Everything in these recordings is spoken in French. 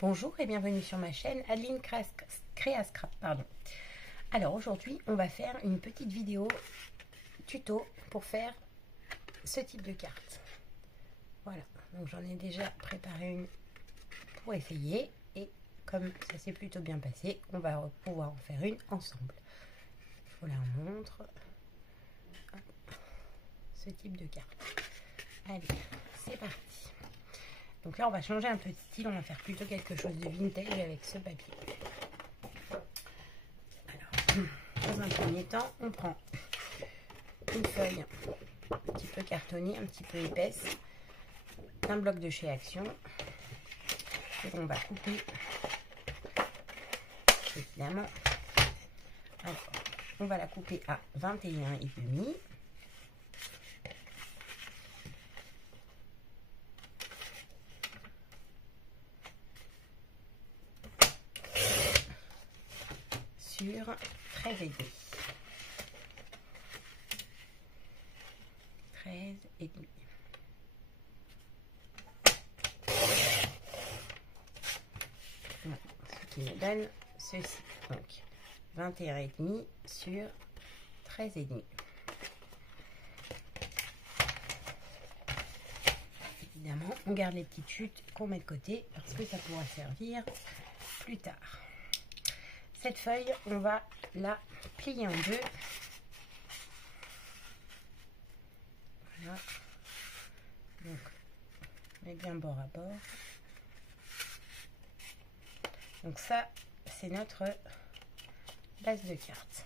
Bonjour et bienvenue sur ma chaîne Adeline Créascrap. Alors aujourd'hui on va faire une petite vidéo tuto pour faire ce type de carte. Voilà, donc j'en ai déjà préparé une pour essayer et comme ça s'est plutôt bien passé, on va pouvoir en faire une ensemble. Je vous la montre. Ce type de carte. Allez, c'est parti. Donc là, on va changer un peu de style. On va faire plutôt quelque chose de vintage avec ce papier. Alors, dans un premier temps, on prend une feuille un petit peu cartonnée, un petit peu épaisse, un bloc de chez Action. Et on va couper, évidemment. Alors, on va la couper à 21,5. Sur 13,5. 13,5. Voilà, ce qui me donne ceci. Donc 21,5 sur 13,5. Évidemment, on garde les petites chutes qu'on met de côté parce que ça pourra servir plus tard. Cette feuille, on va la plier en deux. Voilà. Donc, on met bien bord à bord. Donc ça, c'est notre base de carte.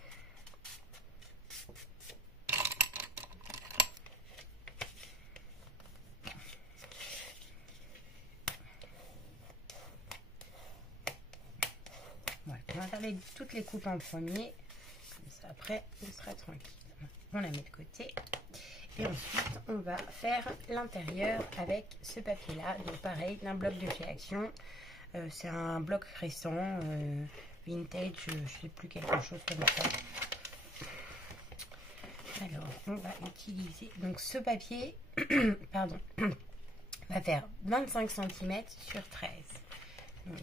Voilà, on va faire toutes les coupes en premier, comme ça après on sera tranquille. On la met de côté et ensuite on va faire l'intérieur avec ce papier là. Donc pareil, d'un bloc de chez Action, c'est un bloc récent, vintage, je sais plus, quelque chose comme ça. Alors on va utiliser donc ce papier pardon, va faire 25 cm sur 13, donc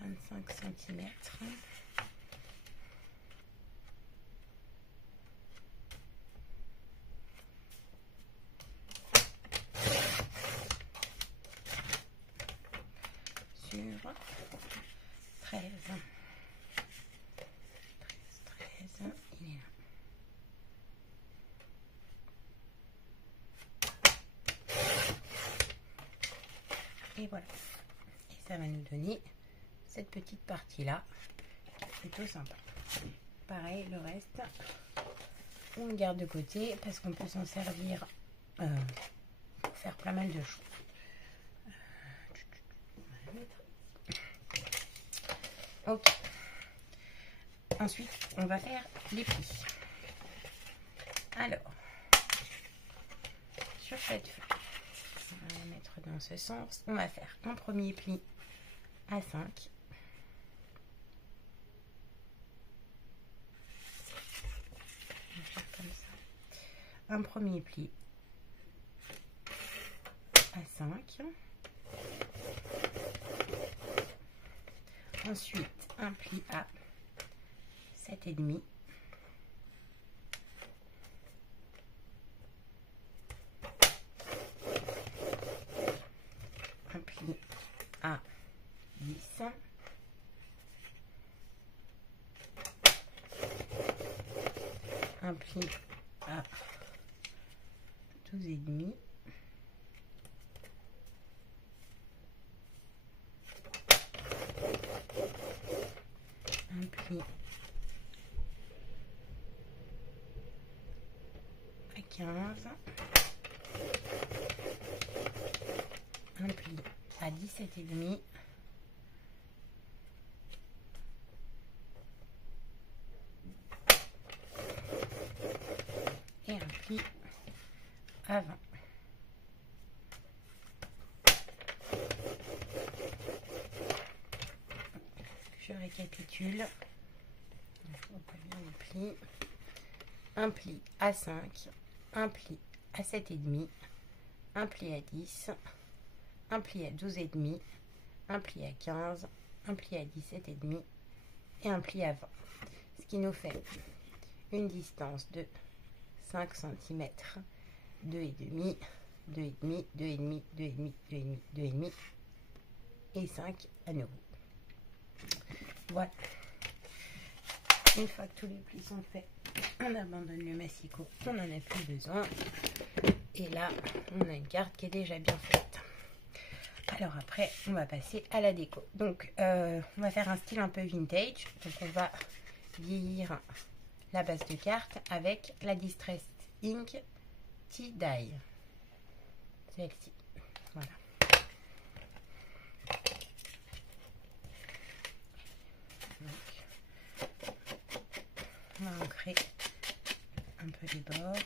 25 cm. Sur 13. 13, il est là. Et voilà. Et ça va nous donner cette petite partie là, plutôt sympa. Pareil, le reste on le garde de côté parce qu'on peut s'en servir pour faire plein mal de choses. Ok, ensuite on va faire les plis. Alors sur cette feuille, on va la mettre dans ce sens. On va faire un premier pli à 5. Un premier pli à 5. Ensuite, un pli à 7,5. Un pli à 10. Un pli à 12,5. Un pli à 15. Un pli à 17,5. Et un pli à 20. Je récapitule. On peut bien les plis. Un pli à 5, un pli à 7,5, un pli à 10, un pli à 12,5, un pli à 15, un pli à 17,5 et un pli à 20. Ce qui nous fait une distance de 5 cm, 2,5, 2,5, 2,5, 2,5, 2,5, 2,5 et 5 à nouveau. Voilà. Une fois que tous les plis sont faits, on abandonne le massicot, on n'en a plus besoin. Et là, on a une carte qui est déjà bien faite. Alors après, on va passer à la déco. Donc, on va faire un style un peu vintage. Donc, on va vieillir la base de carte avec la Distress Ink Tea Dye. Celle-ci. Voilà. Donc, on va ancrer un peu les bords.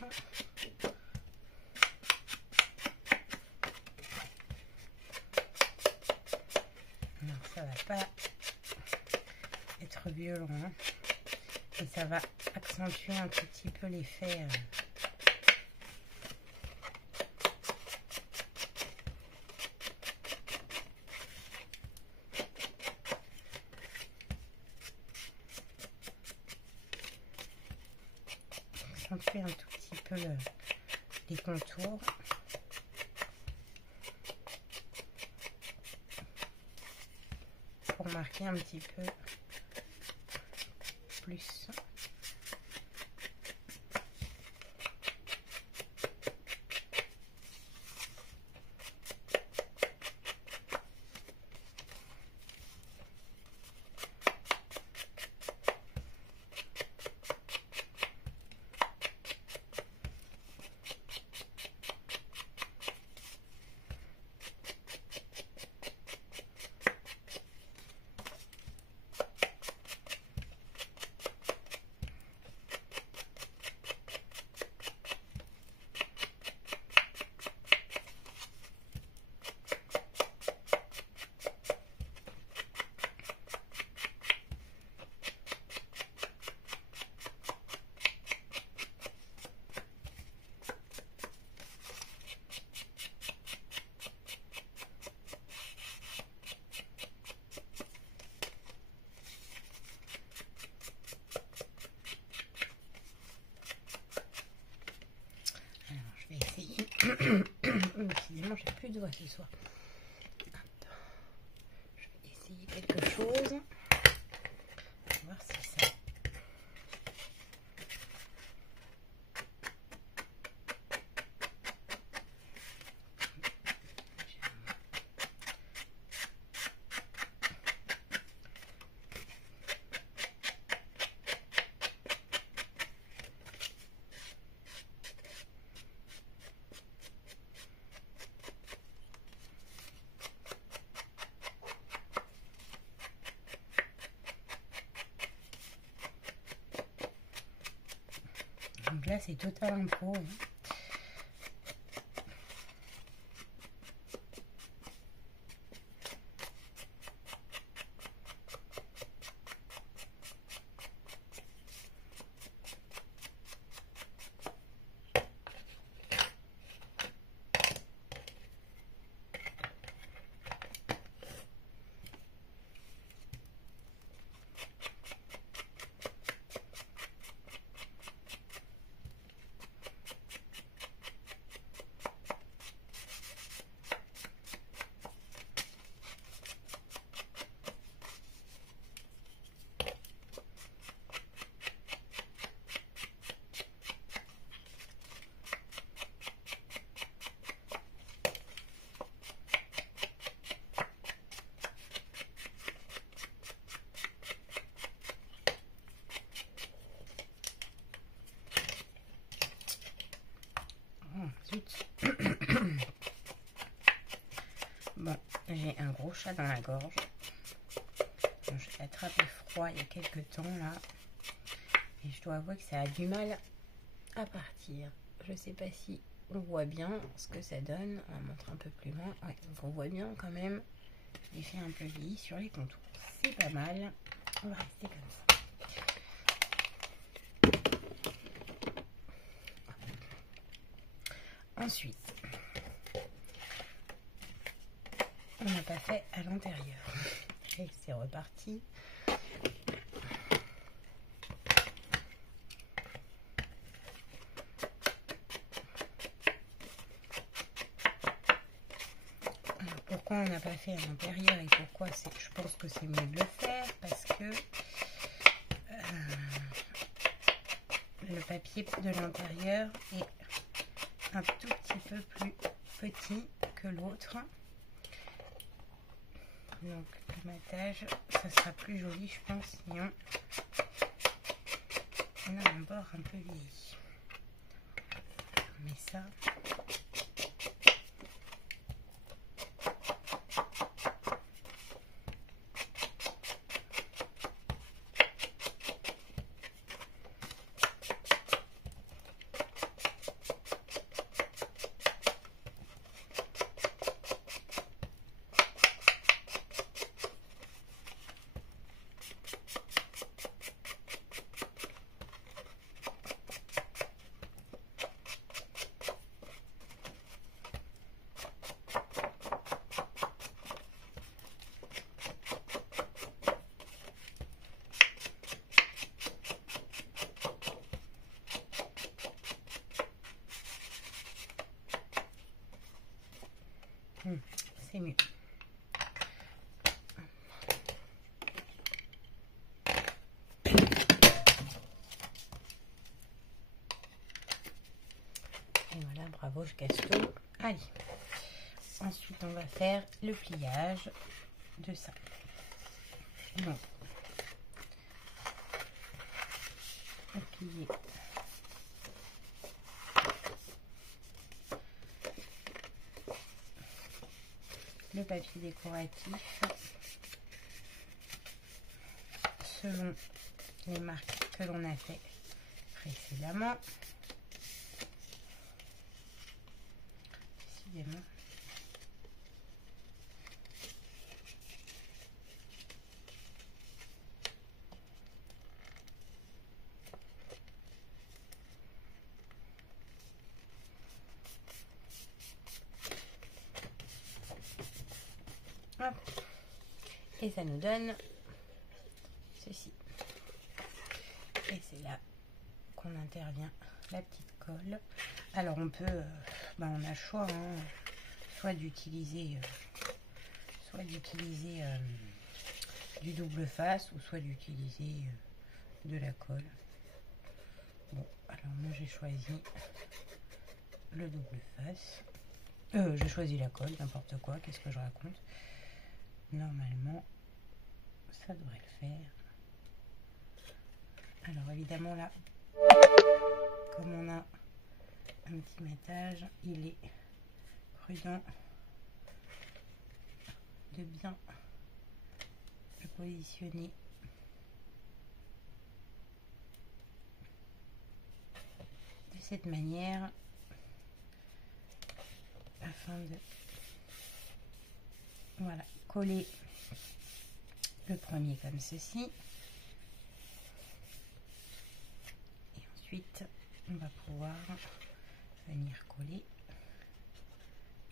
Alors, ça va pas être violent, hein, et ça va accentuer un tout petit peu l'effet. Accentuer un tout petit peu les contours. Pour marquer un petit peu plus. Décidément, j'ai plus de doigts ce soir. Je vais essayer quelque chose. On va voir si ça. Donc là, c'est total impro. Bon, j'ai un gros chat dans la gorge. J'ai attrapé froid il y a quelques temps là. Et je dois avouer que ça a du mal à partir. Je sais pas si on voit bien ce que ça donne. On va montrer un peu plus loin. Ouais, on voit bien quand même l'effet un peu vieilli sur les contours. C'est pas mal. On va rester comme ça. Ensuite, on n'a pas fait à l'intérieur. Et c'est reparti. Alors, pourquoi on n'a pas fait à l'intérieur et pourquoi je pense que c'est mieux de le faire parce que le papier de l'intérieur est un tout petit peu plus petit que l'autre. Donc le matage, ça sera plus joli, je pense, si on a un bord un peu vieilli. On met ça. C'est mieux. Et voilà, bravo, je casse tout. Allez. Ensuite, on va faire le pliage de ça. Donc, on plie le papier décoratif selon les marques que l'on a fait précédemment. Décidément. Hop. Et ça nous donne ceci. Et c'est là qu'on intervient la petite colle. Alors on peut, on a le choix, hein, soit d'utiliser du double face ou soit d'utiliser de la colle. Bon, alors moi j'ai choisi le double face. J'ai choisi la colle, n'importe quoi, qu'est-ce que je raconte. Normalement, ça devrait le faire. Alors évidemment là, comme on a un petit matage, il est prudent de bien le positionner de cette manière afin de coller le premier comme ceci. Et ensuite, on va pouvoir venir coller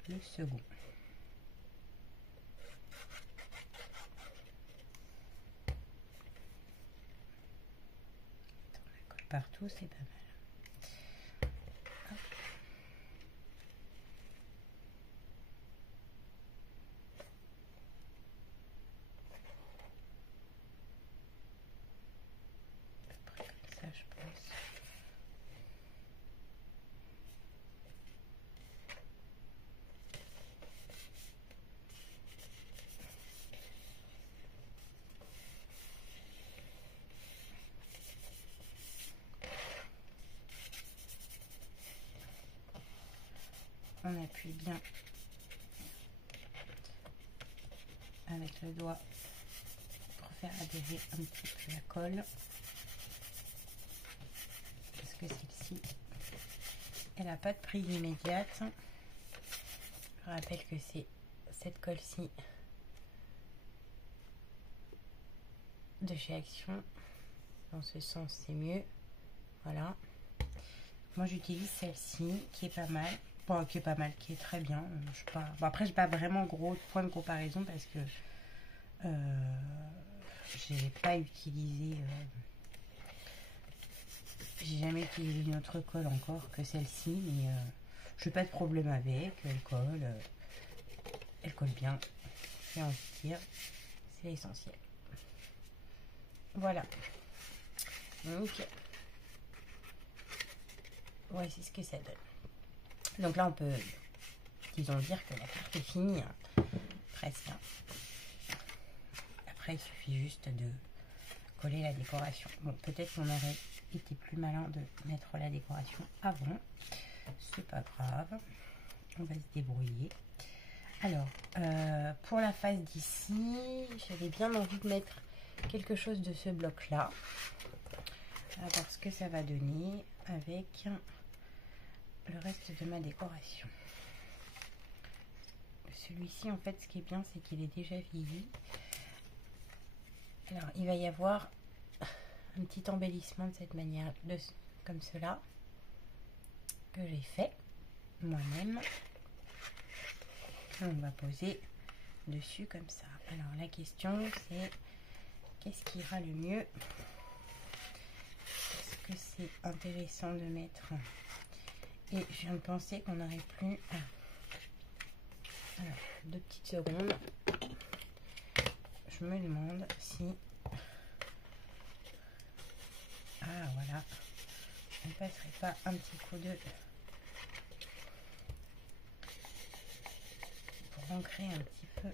le second. On la colle partout, c'est pas mal. Je pense. On appuie bien avec le doigt pour faire adhérer un petit peu la colle. Parce que celle-ci, elle n'a pas de prise immédiate. Je rappelle que c'est cette colle-ci de chez Action. Dans ce sens, c'est mieux. Voilà. Moi, j'utilise celle-ci qui est pas mal. Bon, qui est pas mal, qui est très bien. Je sais pas... Bon, après, j'ai pas vraiment gros point de comparaison parce que j'ai pas utilisé... j'ai jamais utilisé une autre colle encore que celle-ci, mais je n'ai pas de problème avec. Elle colle bien. Et on se tire, c'est l'essentiel. Voilà. Donc, voici ce que ça donne. Donc là, on peut, disons, dire que la carte est finie, hein. Presque. Hein. Après, il suffit juste de coller la décoration. Bon, peut-être qu'on aurait été plus malin de mettre la décoration avant. C'est pas grave. On va se débrouiller. Alors, pour la face d'ici, j'avais bien envie de mettre quelque chose de ce bloc-là. Parce que ça va donner avec le reste de ma décoration. Celui-ci, en fait, ce qui est bien, c'est qu'il est déjà vieilli. Alors, il va y avoir un petit embellissement de cette manière, comme cela, que j'ai fait moi-même. On va poser dessus comme ça. Alors, la question, c'est qu'est-ce qui ira le mieux? Est-ce que c'est intéressant de mettre... Et je viens de penser qu'on n'aurait plus... Alors, 2 petites secondes. Je me demande si... Ah, voilà. On ne passerait pas un petit coup de... pour ancrer un petit peu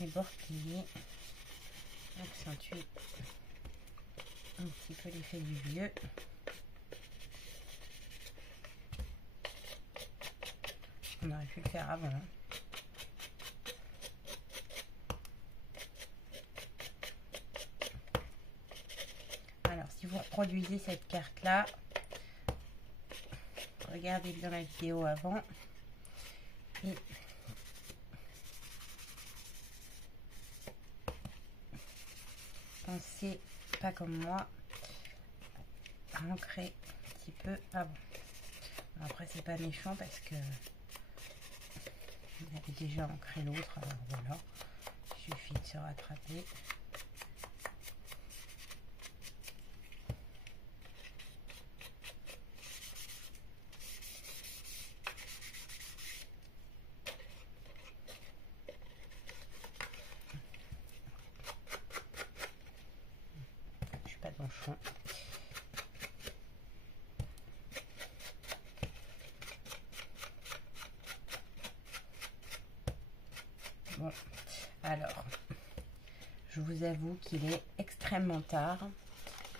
les bords pliés. Accentuer un petit peu l'effet du vieux. On aurait pu le faire avant. Hein. Alors, si vous reproduisez cette carte-là, regardez bien la vidéo avant. Et pensez pas comme moi à ancrer un petit peu avant. Après, c'est pas méchant parce que vous avez déjà ancré l'autre, alors voilà, il suffit de se rattraper. Je suis pas dans le champ. Bon, alors, je vous avoue qu'il est extrêmement tard.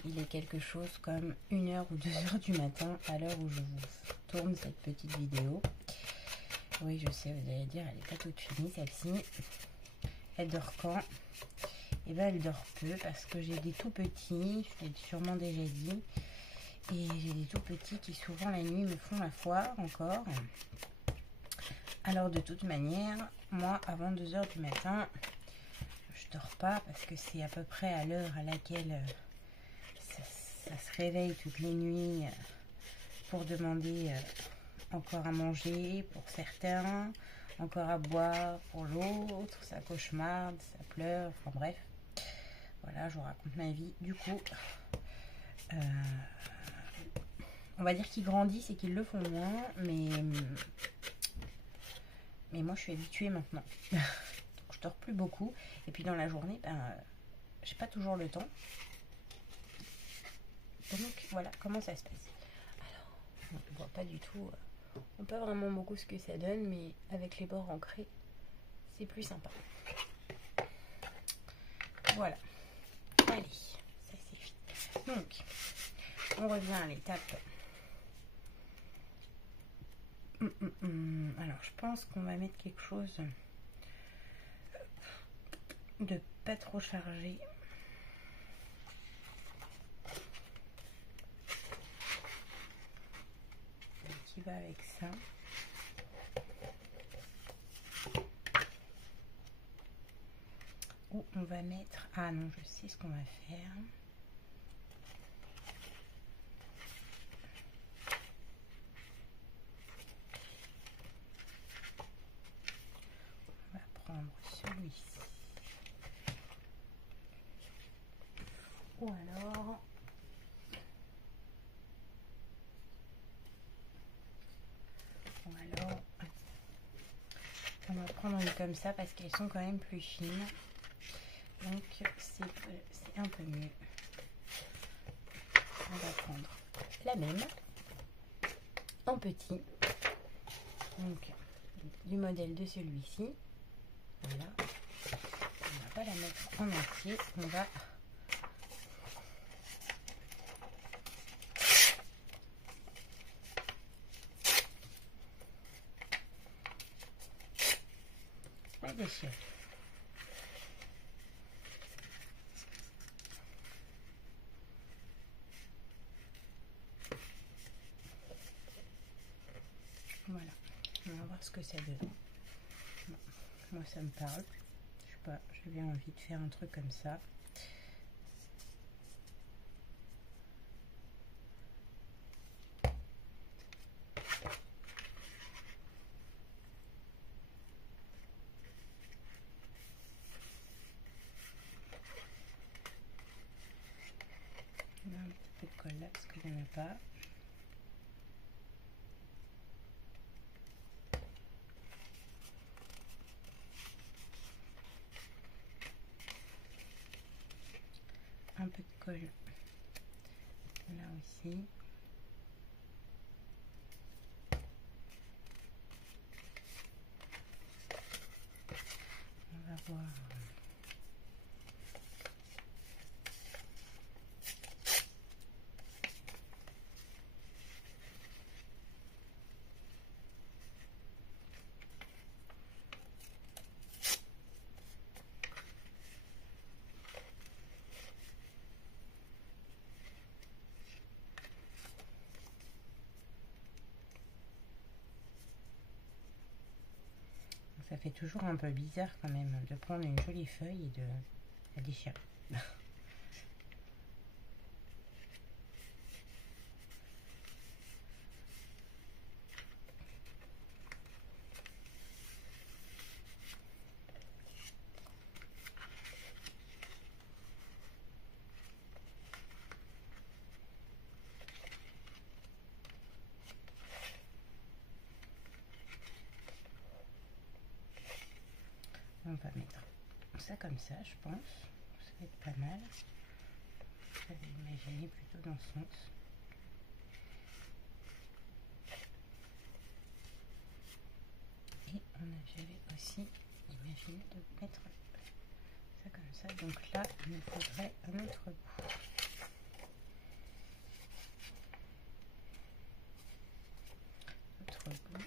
Il est quelque chose comme 1h ou 2h du matin à l'heure où je vous tourne cette petite vidéo. Oui, je sais, vous allez dire, elle n'est pas toute finie celle-ci. Elle dort quand? Eh bien, elle dort peu parce que j'ai des tout petits, je l'ai sûrement déjà dit. Et j'ai des tout petits qui souvent la nuit me font la foire encore. Alors de toute manière, moi avant 2h du matin, je dors pas parce que c'est à peu près à l'heure à laquelle ça se réveille toutes les nuits pour demander encore à manger pour certains, encore à boire pour l'autre, ça cauchemarde, ça pleure, enfin bref. Voilà, je vous raconte ma vie. Du coup, on va dire qu'ils grandissent et qu'ils le font moins, mais moi je suis habituée maintenant. Donc je dors plus beaucoup. Et puis dans la journée, j'ai pas toujours le temps. Donc voilà comment ça se passe. Alors, on ne voit pas du tout, on peut vraiment beaucoup ce que ça donne, mais avec les bords ancrés, c'est plus sympa. Voilà. Allez, ça c'est fini. Donc, on revient à l'étape. Alors, je pense qu'on va mettre quelque chose de pas trop chargé. Qui va avec ça. Ou on va mettre... Ah non, je sais ce qu'on va faire. prendre celui-ci. Ou alors on va prendre une comme ça parce qu'elles sont quand même plus fines. Donc c'est un peu mieux. On va prendre la même en petit. Donc du modèle de celui-ci. Voilà. On va pas la mettre en entier. On va la déchirer. Voilà, on va voir ce que ça donne. Bon, moi ça me parle. Je sais pas, j'avais envie de faire un truc comme ça. On a un petit peu de colle là parce qu'il n'y en a pas. Un peu de colle là aussi. On va voir. Ça fait toujours un peu bizarre quand même de prendre une jolie feuille et de la déchirer. On va mettre ça comme ça, je pense. Ça va être pas mal. J'avais imaginé plutôt dans ce sens. Et j'avais aussi imaginé de mettre ça comme ça. Donc là, il me faudrait un autre bout. Autre bout.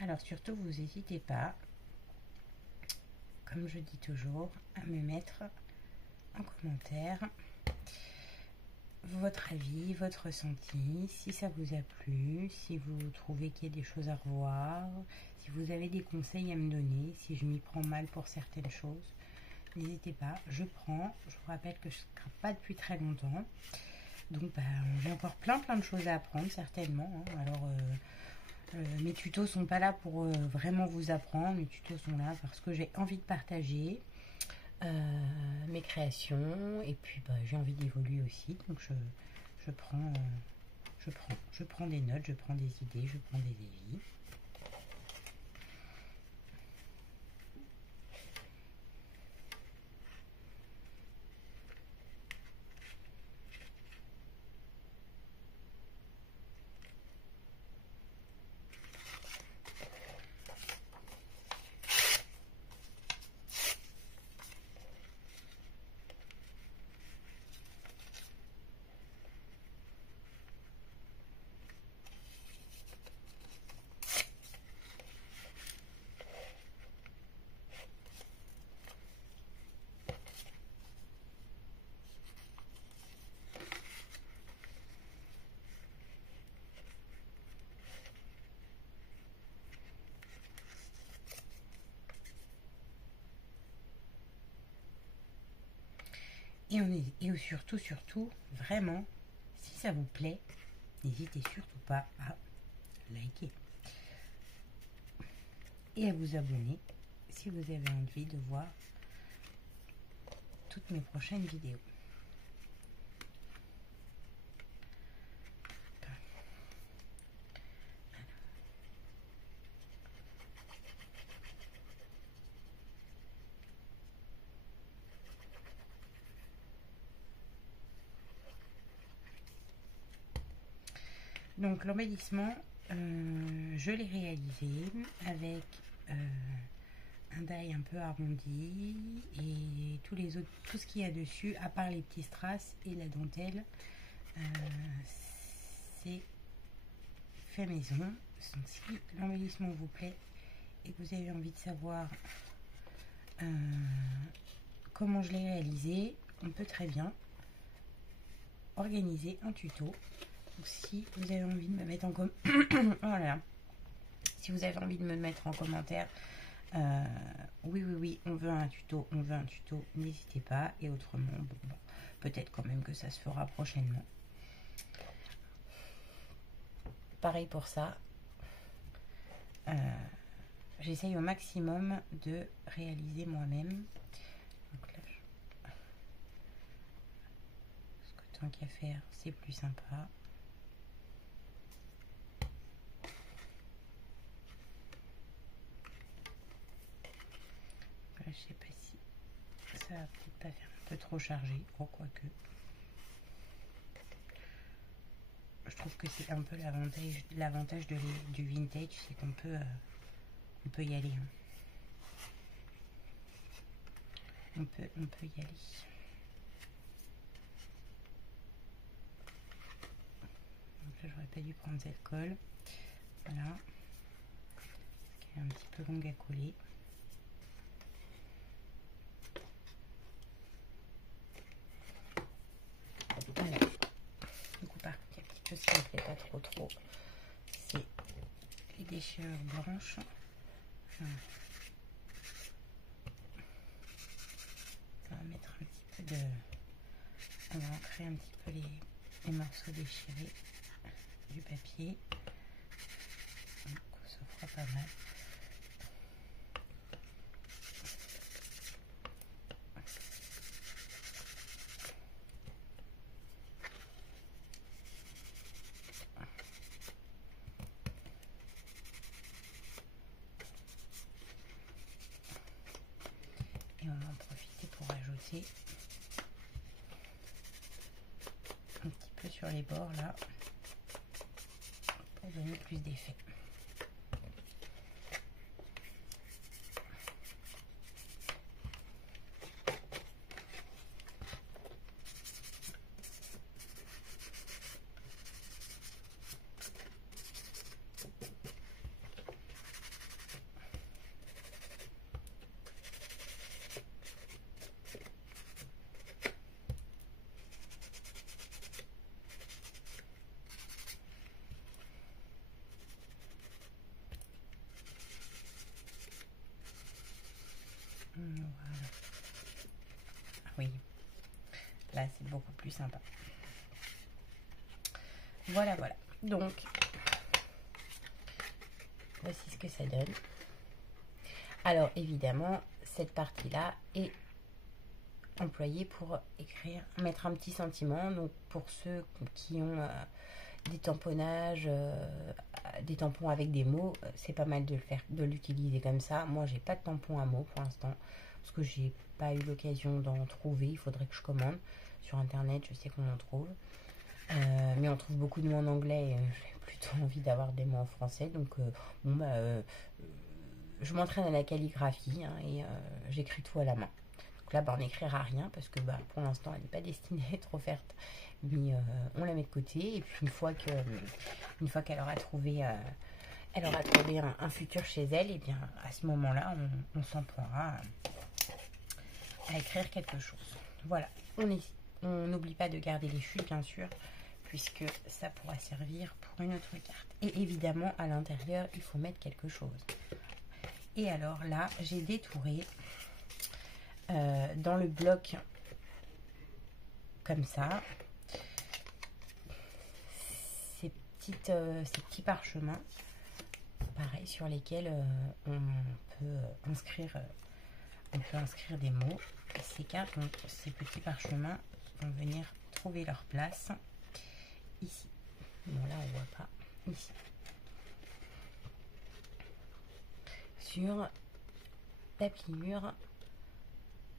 Alors surtout, vous n'hésitez pas, comme je dis toujours, à me mettre en commentaire votre avis, votre ressenti, si ça vous a plu, si vous trouvez qu'il y a des choses à revoir, si vous avez des conseils à me donner, si je m'y prends mal pour certaines choses, n'hésitez pas, je prends. Je vous rappelle que je ne scrape pas depuis très longtemps, donc j'ai encore plein de choses à apprendre certainement, hein. Alors mes tutos sont pas là pour vraiment vous apprendre, mes tutos sont là parce que j'ai envie de partager mes créations et puis j'ai envie d'évoluer aussi, donc je prends des notes, je prends des idées, je prends des avis. Et surtout, vraiment, si ça vous plaît, n'hésitez surtout pas à liker et à vous abonner si vous avez envie de voir toutes mes prochaines vidéos. Donc l'embellissement, je l'ai réalisé avec un die un peu arrondi et tout ce qu'il y a dessus, à part les petits strass et la dentelle, c'est fait maison. Donc si l'embellissement vous plaît et que vous avez envie de savoir comment je l'ai réalisé, on peut très bien organiser un tuto. Donc, si vous avez envie de me mettre en voilà. Si vous avez envie de me mettre en commentaire, oui, on veut un tuto, n'hésitez pas. Et autrement, bon, peut-être quand même que ça se fera prochainement. Pareil pour ça. J'essaye au maximum de réaliser moi-même. Donc là, parce que tant qu'à faire, c'est plus sympa. Je sais pas si ça va peut-être pas faire un peu trop chargé, quoique. Je trouve que c'est un peu l'avantage du vintage, c'est qu'on peut, on peut y aller. Hein. On peut y aller. Donc là, j'aurais pas dû prendre cette colle. Voilà. Elle est un petit peu longue à coller. Voilà. Du coup, par contre, il y a quelque chose qui ne me plaît pas trop. C'est les déchirures blanches. Ça va mettre un petit peu de... On va ancrer un petit peu les morceaux déchirés du papier. Donc, ça fera pas mal. Et on va en profiter pour ajouter un petit peu sur les bords là pour donner plus d'effet. Voilà. Oui, là c'est beaucoup plus sympa. Voilà. Donc, voici ce que ça donne. Alors évidemment, cette partie-là est employée pour écrire, mettre un petit sentiment. Donc pour ceux qui ont des tamponnages, des tampons avec des mots, c'est pas mal de l'utiliser comme ça. Moi, j'ai pas de tampon à mots pour l'instant parce que j'ai pas eu l'occasion d'en trouver. Il faudrait que je commande sur internet. Je sais qu'on en trouve, mais on trouve beaucoup de mots en anglais. Et j'ai plutôt envie d'avoir des mots en français. Donc, je m'entraîne à la calligraphie hein, et j'écris tout à la main. Donc là, on n'écrira rien parce que pour l'instant, elle n'est pas destinée à être offerte. Mais on la met de côté et puis une fois qu'elle aura trouvé un futur chez elle, et bien à ce moment-là on s'emploiera à écrire quelque chose. Voilà, on n'oublie pas de garder les chutes bien sûr, puisque ça pourra servir pour une autre carte. Et évidemment à l'intérieur il faut mettre quelque chose. Et alors là j'ai détouré dans le bloc comme ça ces petits parchemins, pareil, sur lesquels on peut inscrire des mots. Ces cartes, donc, ces petits parchemins vont venir trouver leur place ici. Bon, là on voit pas, ici, sur la pliure,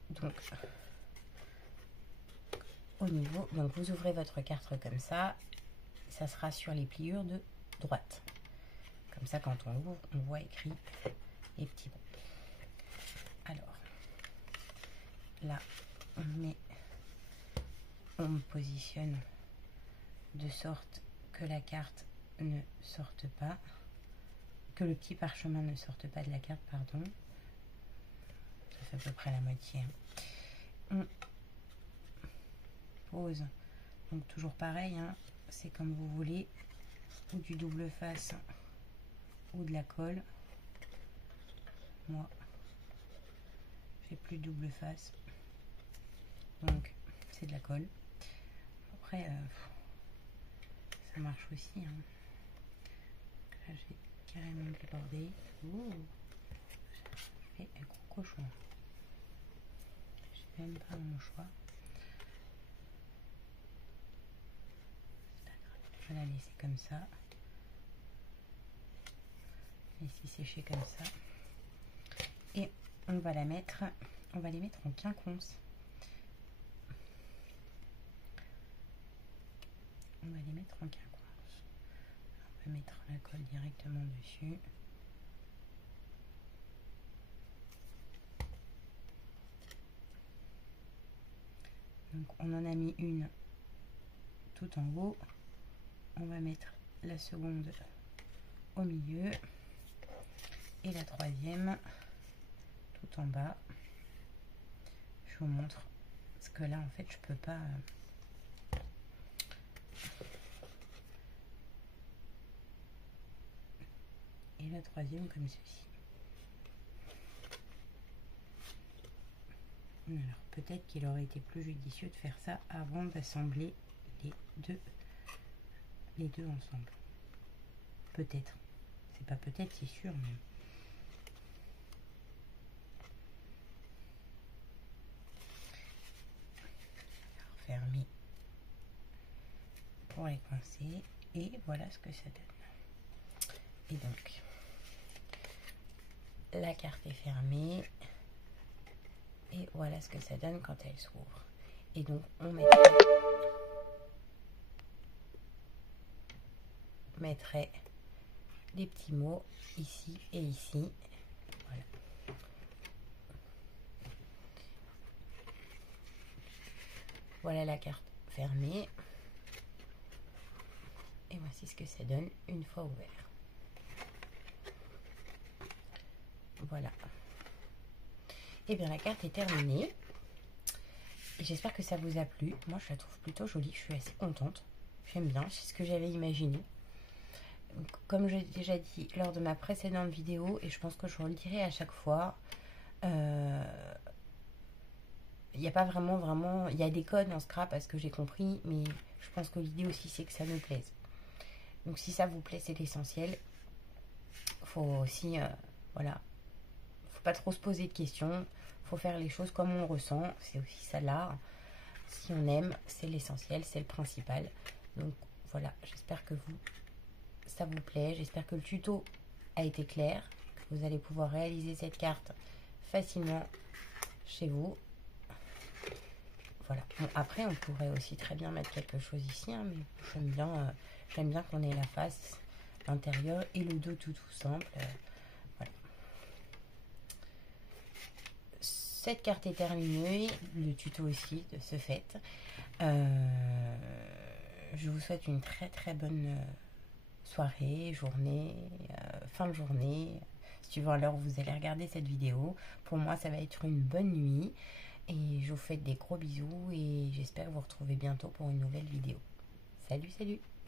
donc au niveau, donc vous ouvrez votre carte comme ça, ça sera sur les pliures de droite, comme ça quand on ouvre on voit écrit les petits mots. Alors là on positionne de sorte que la carte ne sorte pas, que le petit parchemin ne sorte pas de la carte, pardon. Ça fait à peu près la moitié. On pose, donc toujours pareil, hein, c'est comme vous voulez, ou du double face ou de la colle. Moi j'ai plus de double face, donc c'est de la colle. Après ça marche aussi, hein. Là j'ai carrément débordé. J'ai fait un gros cochon. J'ai même pas mon choix. C'est pas grave. Je vais la laisser comme ça. Laisser sécher comme ça. Et on va les mettre en quinconce. On va les mettre en quinconce. On va mettre la colle directement dessus. Donc on en a mis une tout en haut. On va mettre la seconde au milieu et la troisième tout en bas. Je vous montre parce que là en fait je peux pas. Et la troisième comme ceci. Alors peut-être qu'il aurait été plus judicieux de faire ça avant d'assembler les deux ensemble. Peut-être. C'est pas peut-être, c'est sûr. Mais... alors, fermer pour les coincer. Et voilà ce que ça donne. Et donc, la carte est fermée. Et voilà ce que ça donne quand elle s'ouvre. Et donc, on mettrait les petits mots ici et ici. Voilà. Voilà la carte fermée. Et voici ce que ça donne une fois ouvert. Voilà. Et bien la carte est terminée. J'espère que ça vous a plu. Moi je la trouve plutôt jolie. Je suis assez contente. J'aime bien. C'est ce que j'avais imaginé. Comme j'ai déjà dit lors de ma précédente vidéo, et je pense que je vous le dirai à chaque fois, il n'y a pas vraiment, il y a des codes en scrap à ce que j'ai compris, mais je pense que l'idée aussi c'est que ça nous plaise. Donc si ça vous plaît, c'est l'essentiel. Faut aussi, voilà, faut pas trop se poser de questions, faut faire les choses comme on le ressent, c'est aussi ça l'art. Si on aime, c'est l'essentiel, c'est le principal. Donc voilà, j'espère que ça vous plaît, j'espère que le tuto a été clair, que vous allez pouvoir réaliser cette carte facilement chez vous. Voilà. Bon, après, on pourrait aussi très bien mettre quelque chose ici, hein, mais j'aime bien qu'on ait la face, l'intérieur et le dos tout simple. Voilà. Cette carte est terminée, le tuto aussi de ce fait. Je vous souhaite une très bonne soirée, journée, fin de journée, suivant l'heure où vous allez regarder cette vidéo. Pour moi, ça va être une bonne nuit. Et je vous fais des gros bisous et j'espère vous retrouver bientôt pour une nouvelle vidéo. Salut, salut!